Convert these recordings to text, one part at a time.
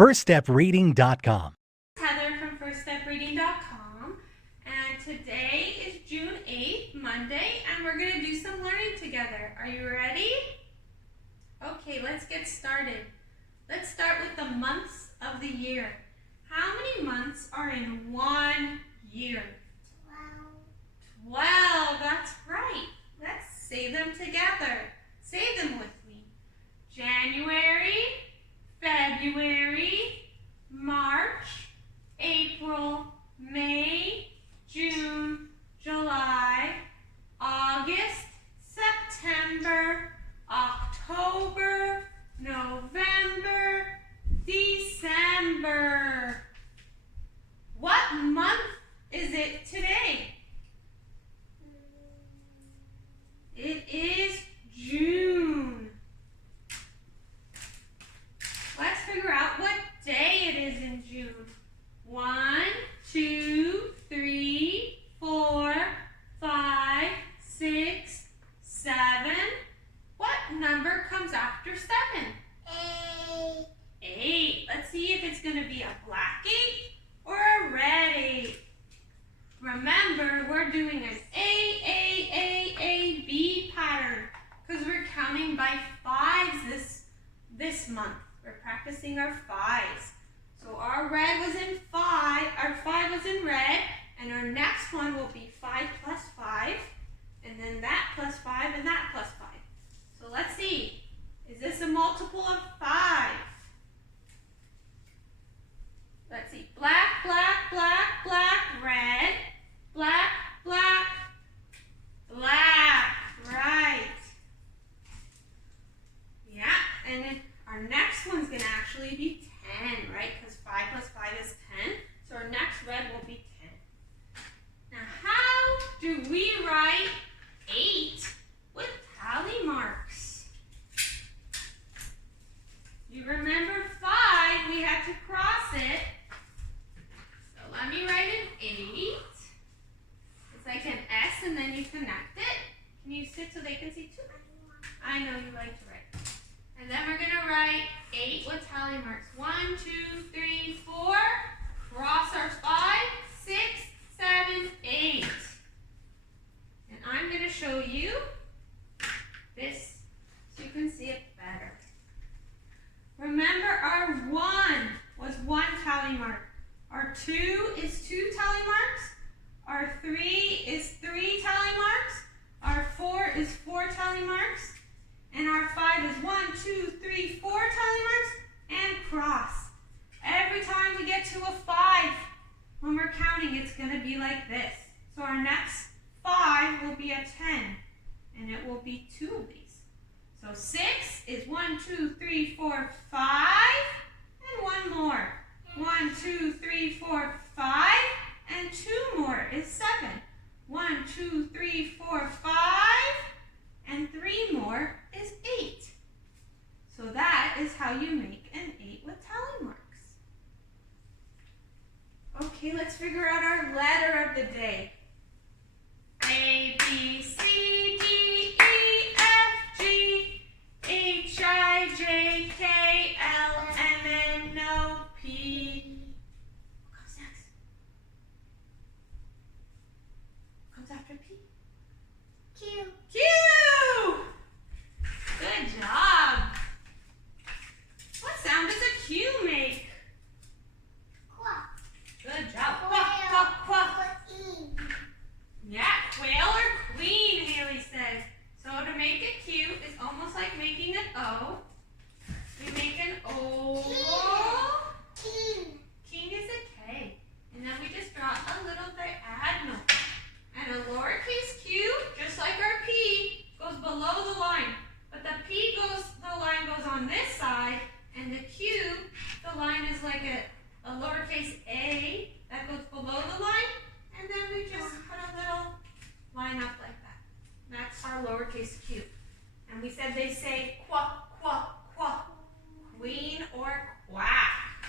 firststepreading.com. Heather from firststepreading.com, and today is June 8th, Monday, and we're going to do some learning together. Are you ready? Okay, let's get started. Let's start with the months of the year. How many months are in 1 year? 12. 12, that's right. Let's say them together. Say them with me. January, February, March, April, May, June, July, August, September, October, November, December. What month is it today? It is June. Let's figure out what day it is in June. 1, 2, 3, 4, 5, 6, 7. What number comes after 7? 8. 8. Let's see if it's going to be a black 8 or a red 8. Remember, we're doing an A, pattern because we're counting by 5s this month. We're practicing our 5s. So our red was in 5, our 5 was in red, and our next one will be 5 plus 5, and then that plus 5 and that plus 5. So let's see. Is this a multiple of 5? Let's see. Black, black, black, black, red. Black, black, black. Right. Yeah, and then our next one's going to actually be 10, right? Because 5 plus 5 is 10. So our next red will be 10. Now, how do we write 8 with tally marks? You remember 5, we had to cross it. So let me write an 8. It's like an S and then you connect it. Can you sit so they can see too? I know you like to write. And then we're going to write 8 with tally marks. 1, 2, 3, 4. Cross our 5, 6, 7, 8. And I'm going to show you this so you can see it better. Remember, our 1 was 1 tally mark. Our 2 is 2 tally marks. Our 3 is 3 tally marks. Our 4 is 4 tally marks. And our 5 is 1, 2, 3, 4 tally marks and cross. Every time we get to a 5, when we're counting, it's going to be like this. So our next 5 will be a 10, and it will be 2 of these. So 6 is 1, 2, 3, 4, 5, and 1 more. 1, 2, 3, 4, 5, and 2 more is 7. 1, 2, 3, 4, 5, and 3 more is 8. So that is how you make an 8 with tally marks. Okay, let's figure out our letter of the day. A, B, C, D, E, F, G, H, I, J, K, L, M, N, O, P. What comes next? What comes after P? Q. Q! Good job. What sound does a Q make? Quack. Good job. Quack, quack, quack. Yeah, quail or queen, Haley says. So to make a Q is almost like making an O. We make an oval. King. King is a K. And then we just draw a little diagonal. And a lowercase q, just like our P, goes below the line. But the line goes on this side, and the Q, the line is like a lowercase a that goes below the line, and then we just put a little line up like that. That's our lowercase q. And we said they say quack, quack, quack, queen or quack.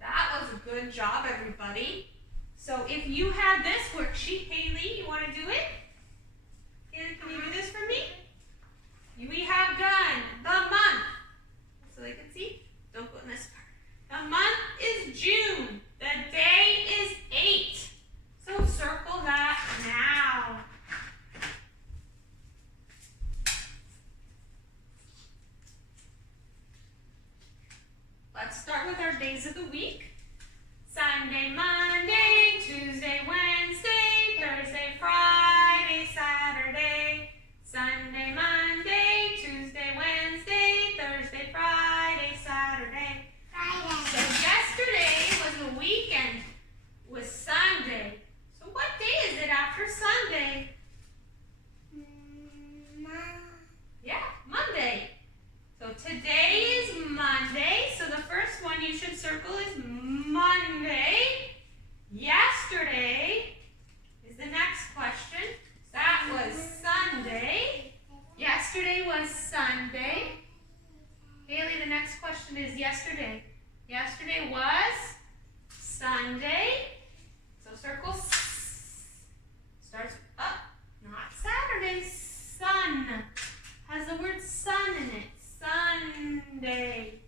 That was a good job, everybody. So if you had this worksheet, Haley, you want to do it? Can you do this for me? We have done the month. So they can see. Don't go in this days of the week. Sunday, Monday, Tuesday, Wednesday, Thursday, Friday, Saturday. Sunday, Monday, Tuesday, Wednesday, Thursday, Friday, Saturday. So yesterday was the weekend, was Sunday. So what day is it after Sunday? Yeah, Monday. So today is Monday. So the first one you should circle is Monday. Yesterday is the next question. That was Sunday. Yesterday was Sunday. Haley, the next question is yesterday. Yesterday was Sunday. So circle starts up, not Saturday. Sun has the word sun in it. Sunday.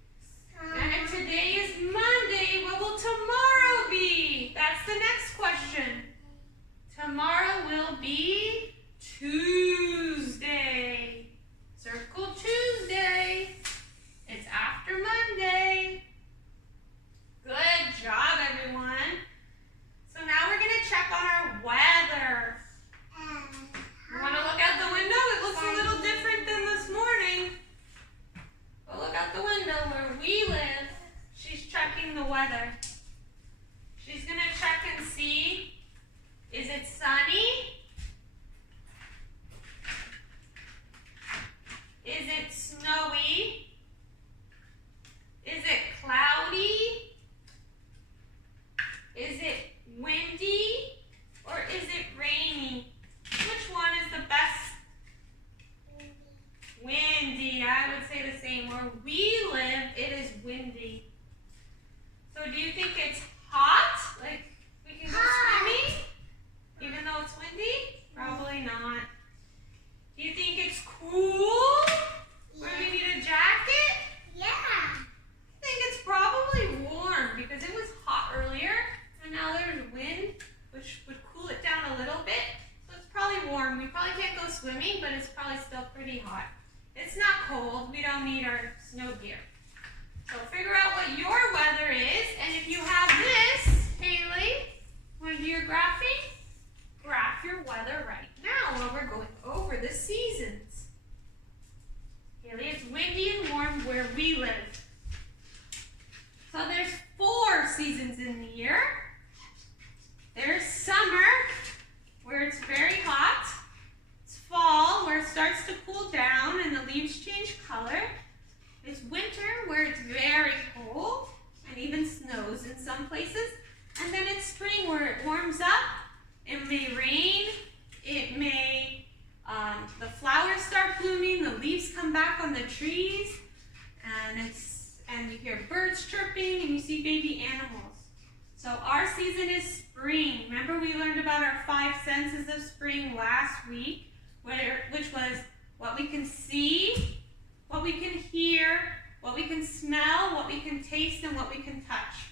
And today is Monday. What will tomorrow be? That's the next question. Tomorrow will be Tuesday. Circle Tuesday. It's after Monday. Good job, everyone. So now we're going to check on our weather. You want to look out the window? It looks a little different than this morning. But look out the window where we live. She's checking the weather. She's going to check and see, is it sunny? Is it snowy? Is it cloudy? Is it windy? Or is it rainy? Which one is the best? Windy. I would say the same. Where we live, it is windy. So do you think it's hot? Like we can go swimming? Even though it's windy? Probably not. Do you think it's cool? Where we need a jacket? Yeah. I think it's probably warm because it was hot earlier and now there's wind, which would cool it down a little bit. So it's probably warm. We probably can't go swimming, but it's probably still pretty hot. It's not cold. We don't need our snow gear. So figure out what your weather is, and if you have this, Haley, when you're graphing, graph your weather right now while we're going over the seasons. Haley, it's windy and warm where we live. So there's 4 seasons in the year. There's summer, where it's very hot. It's fall, where it starts to cool down and the leaves change color. It's winter, where it's very cold and even snows in some places. And then it's spring, where it warms up. It may rain. It may, the flowers start blooming. The leaves come back on the trees. And you hear birds chirping and you see baby animals. So our season is spring. Remember we learned about our 5 senses of spring last week, which was what we can see, what we can hear, what we can smell, what we can taste, and what we can touch.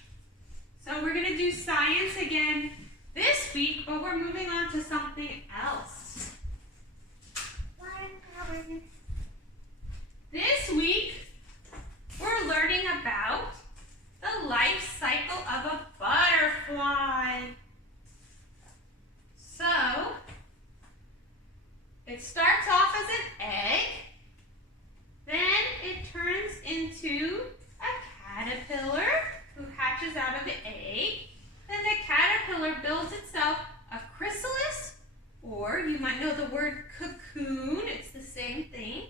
So we're going to do science again this week, but we're moving on to something else. This week, we're learning about the life cycle of a butterfly. So, it starts off as an egg, then it turns into a caterpillar who hatches out of the egg. Then the caterpillar builds itself a chrysalis, or you might know the word cocoon, it's the same thing.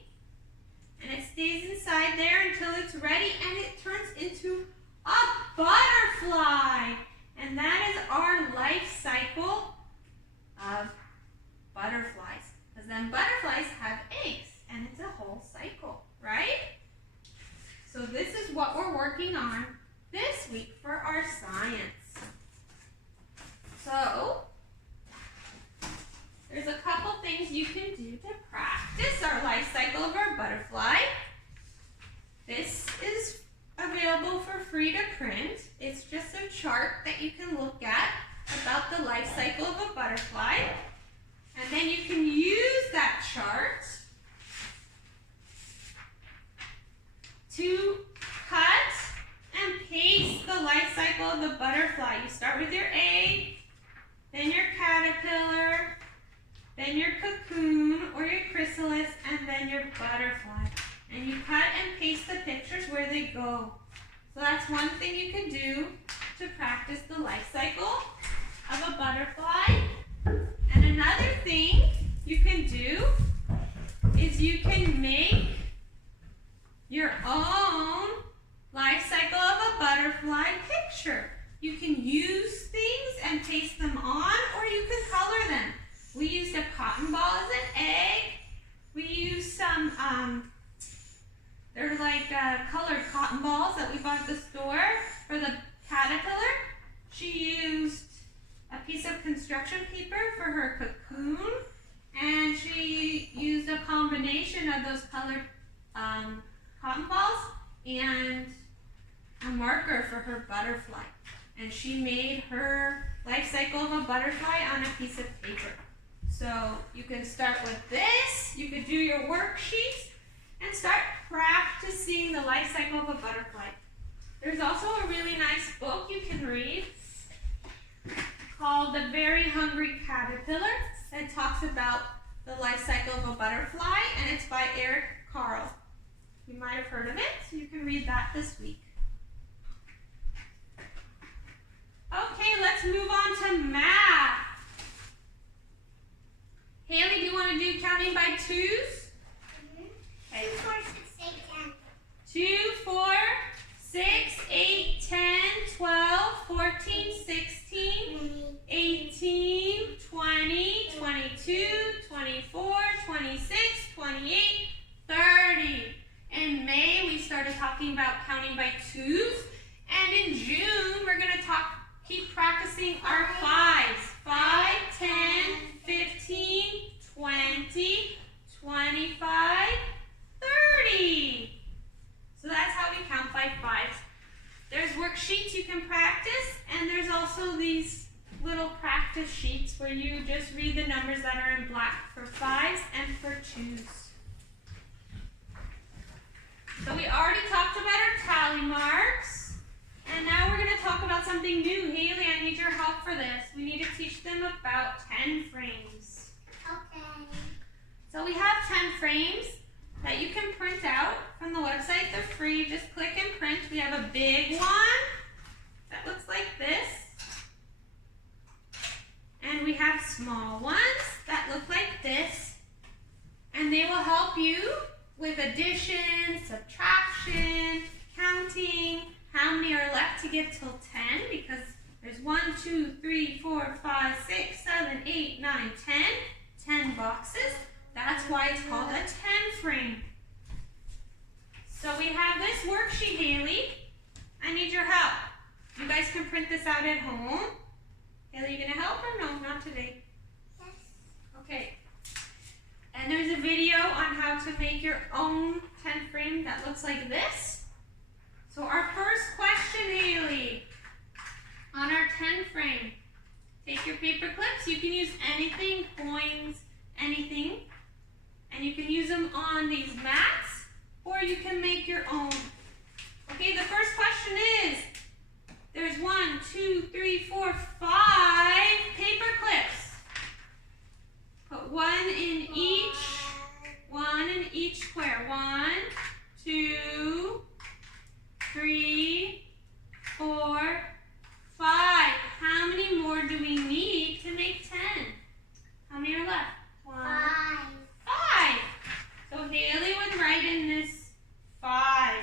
And it stays inside there until it's ready and it turns into a butterfly. And that is our life cycle of butterflies. Because then butterflies have eggs and it's a whole cycle, right? So this is what we're working on this week for our science. So, there's a couple things you can do to practice our life cycle of our butterfly. This is available for free to print. It's just a chart that you can look at about the life cycle of a butterfly. And then you can use that chart to cut and paste of the butterfly. You start with your egg, then your caterpillar, then your cocoon or your chrysalis, and then your butterfly. And you cut and paste the pictures where they go. So that's one thing you can do to practice the life cycle of a butterfly. And another thing you can do is you can make your own life cycle of a butterfly picture. You can use things and paste them on, or you can color them. We used a cotton ball as an egg. We used some, they're like colored cotton balls that we bought at the store for the caterpillar. She used a piece of construction paper for her cocoon, and she used a combination of those colored cotton balls and a marker for her butterfly. And she made her life cycle of a butterfly on a piece of paper. So you can start with this, you could do your worksheets, and start practicing the life cycle of a butterfly. There's also a really nice book you can read called The Very Hungry Caterpillar that talks about the life cycle of a butterfly, and it's by Eric Carle. You might have heard of it, so you can read that this week. Okay, let's move on to math. Haley, do you want to do counting by twos? Okay. 2, 4, 6, 8, 10. 2, 4, 6, 8, 10, 12, 14, 16, 18, 20, 22, 24, 26, 28, 30. In May, we started talking about counting by twos. And in June, we're going to keep practicing our fives. 5, 10, 15, 20, 25, 30. So that's how we count by fives. There's worksheets you can practice, and there's also these little practice sheets where you just read the numbers that are in black for fives and for twos. So we already talked about our tally marks, and now we're going to talk about something new. Haley, I need your help for this. We need to teach them about 10 frames. Okay. So we have 10 frames that you can print out from the website. They're free. Just click and print. We have a big one that looks like this. And we have small ones that look like this. And they will help you with addition, subtraction, counting, how many are left to get till 10, because there's 1, 2, 3, 4, 5, 6, 7, 8, 9, 10. 10 boxes. That's why it's called a 10 frame. So we have this worksheet, Haley. I need your help. You guys can print this out at home. Haley, you gonna help or no? Not today. Yes. Okay. And there's a video on how to make your own 10 frame that looks like this. So our first question, Haley, on our 10 frame. Take your paper clips. You can use anything, coins, anything. And you can use them on these mats, or you can make your own. Okay, the first question is, there's 1, 2, 3, 4, 5 paper clips. Put one in each square. 1, 2, 3, 4, 5. How many more do we need to make 10? How many are left? 1, 5. So Haley would write in this 5.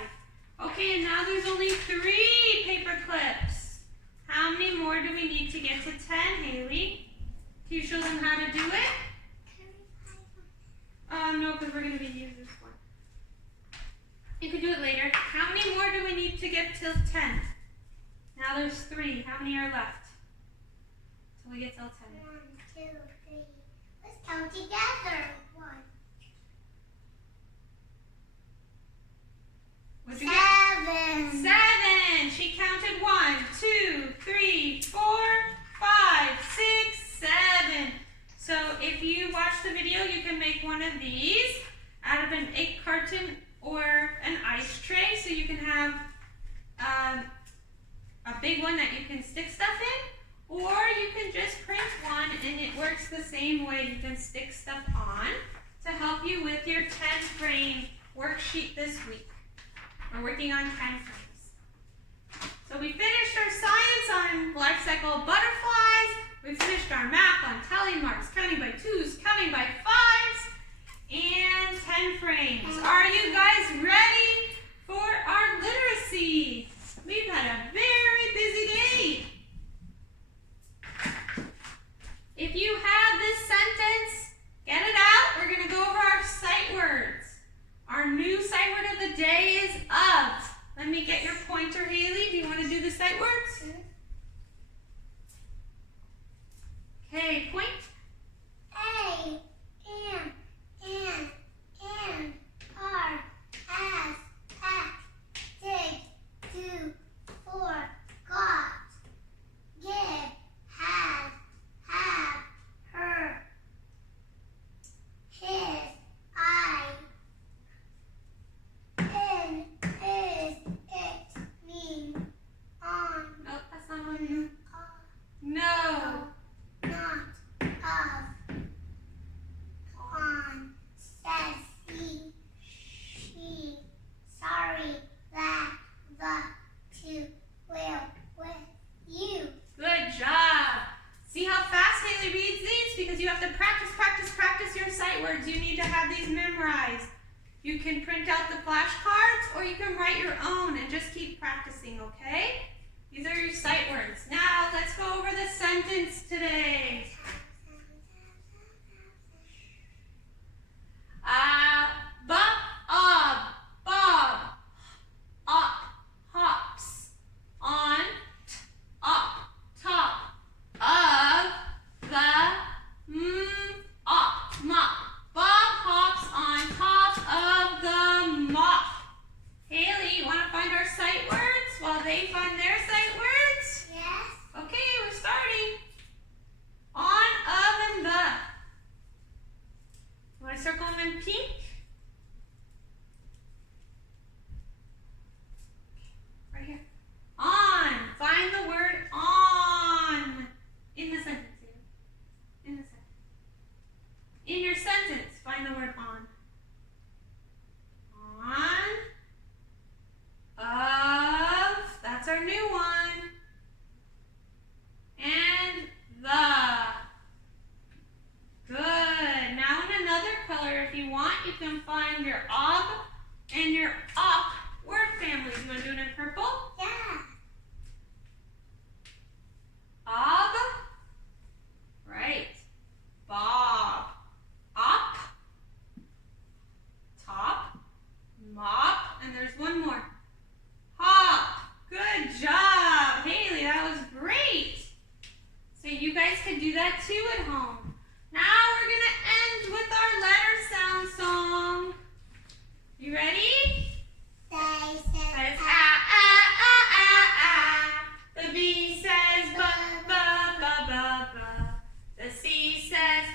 Okay, and now there's only 3 paper clips. How many more do we need to get to 10, Haley? Can you show them how to do it? No, because we're going to be using this one. You can do it later. How many more do we need to get till 10? Now there's 3. How many are left? Till we get till 10. 1, 2, 3. Let's count together. 1. What'd you get? 7. 7. She counted 1, 2, 3, 4, 5, 6, 7. So if you watch the video, you can make one of these out of an egg carton or an ice tray. So you can have a big big one that you can stick stuff in, or you can just print one and it works the same way. You can stick stuff on to help you with your 10 frame worksheet this week. We're working on 10 frames. So we finished our science on life cycle butterflies. We finished our math on tally marks, counting by 2s, counting by 5s, and 10 frames. Are you guys ready for our literacy? We've had a very busy day. If you have this sentence, get it out. We're going to go over our sight words. Our new sight word of the day is of. Let me get your pointer, Haley. Do you want to do the sight words? Okay, point. A, and, are, as, at, dig, do, for, got, give, had, have, her, his, I, in, is, it, mean, on, Oh, that's not on you. No. not, of, on, says, he, she, sorry, that, the, to, will, with, you. Good job. See how fast Haley reads these? Because you have to practice your sight words. You need to have these memorized. You can print out the flashcards or you can write your own and just keep practicing, okay? These are your sight words. Now let's go over the sentence today. Bob, up, hops, on, up, top, of, the, mop. Bob hops on top of the mop. Haley, you want to find our sight words while they find their sight words? Yes. Okay, we're starting. On, of, and the. You want to circle them in pink? Right here. On. Find the word on in the sentence. In the sentence. In your sentence, find the word on. On. Of. That's our new one. And the. Good. Now in another color, if you want, you can find your ob and your up word families. You want to do it in purple? Yeah. Ob. Right. Bob. Up. Top. Mop. And there's one more. Hop. Good job. Haley, that was great. So you guys can do that too at home. Now we're going to end with our letter sound song. You ready? Says the B says ba. The C says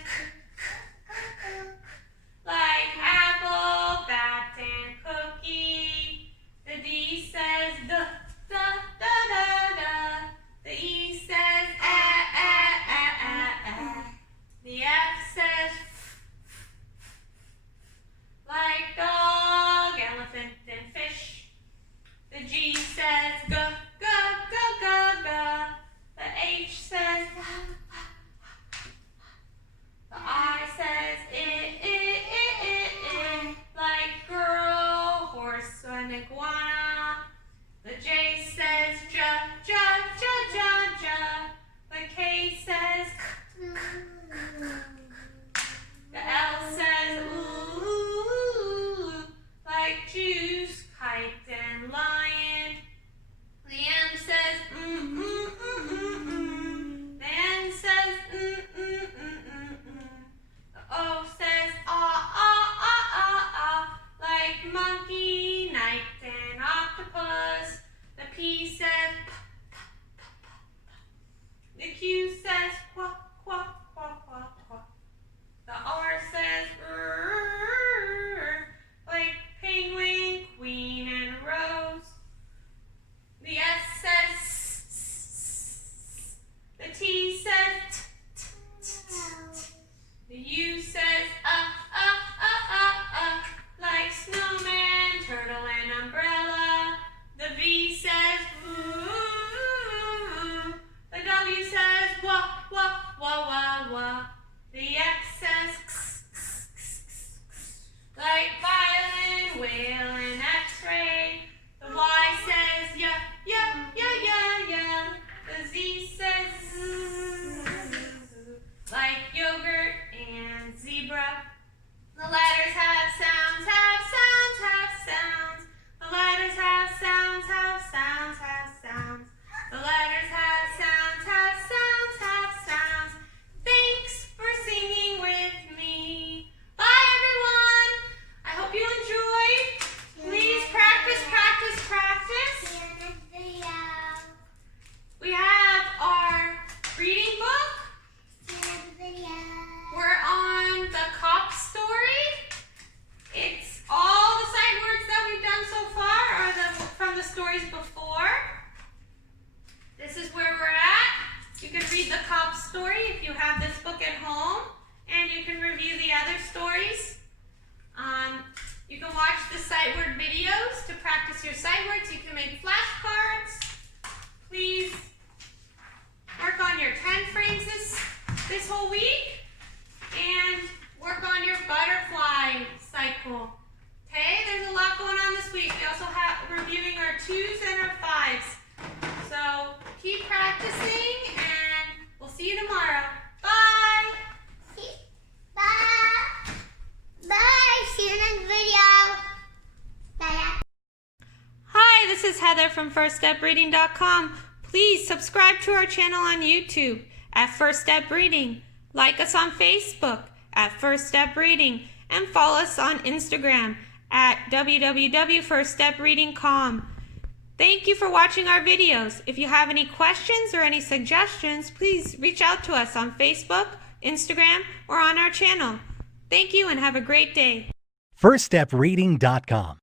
like apple, bat, and cookie. The D says da. The E says The F says like dog, elephant, and fish. The G says g. The H says the I says I. Like girl, horse, and iguana. The J says ja. The K says the L says ooh, like juice, kite, and lion. The M says The N says The O says ah, like monkey, knight, and octopus. The P says The Q says quack. The R says like penguin, queen, and rose. The S says you can review the other stories. You can watch the sight word videos to practice your sight words. You can make flashcards. Please work on your 10 frames this whole week and work on your butterfly cycle. Okay, there's a lot going on this week. We also have reviewing our 2s and our 5s. So keep practicing and we'll see you tomorrow. Bye! Bye! Bye! See you next video! Bye! Hi, this is Heather from FirstStepReading.com. Please subscribe to our channel on YouTube at First Step Reading. Like us on Facebook at First Step Reading and follow us on Instagram at www.firststepreading.com. Thank you for watching our videos. If you have any questions or any suggestions, please reach out to us on Facebook, Instagram, or on our channel. Thank you and have a great day. FirstStepReading.com